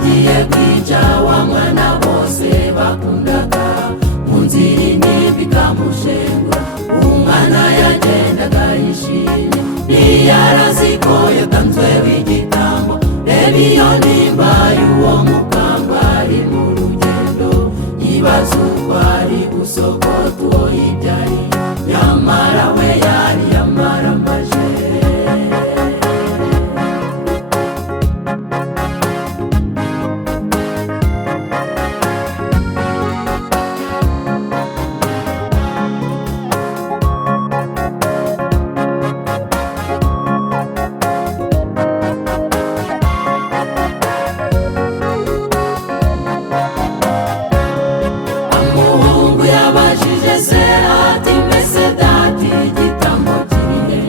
agiye kwica wa mwana bose bakundaga, mu nzira intimba ikamushengura, umwana yagendaga yishimye, ntiyarazi ko yatanzweho igitambo. Reba iyo ntimba y'uwo mukambwe ari mu rugendo, yibaza uko ari gusogota uwo yibyariye, nyamara we yari yamaramaje. Umuhungu yabajije se ati mbese data igitambo kirihe?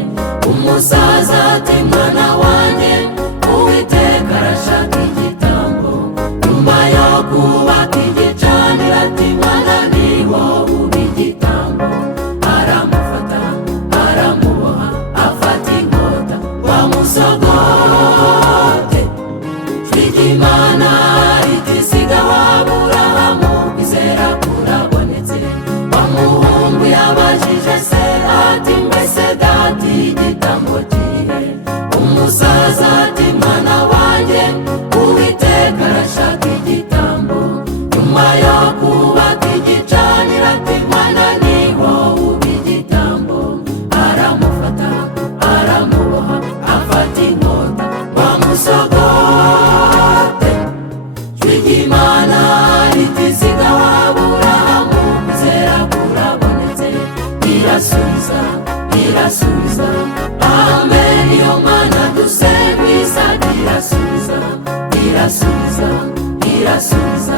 Umusaza ati mwana wanjye, Uwiteka arashaka igitambo. Nyuma yo kubaka igicaniro ati mwana ni wowe uba igitambo. Aramufata aramuboha, afata inkota bamusogote. Ijwi ry'Imana riti siga w'Aburahamu, kwizera kurabonetse. Wa muhungu yabajije se ati mbese data igitambo kirihe? Umusaza ati mwana wanjye, Uwiteka arashaka igitambo. Nyuma yo kubaka igicaniro ati mwana ni wowe uba igitambo. Aramufata aramuboha, afata inkota bamusogote. Ijwi ry'Imana riti siga w'Aburahamu, kwizera kurabonetse. Irasubiza irasubiza, amen. Iyo Mana dusenga izagira irasubiza irasubiza irasubiza.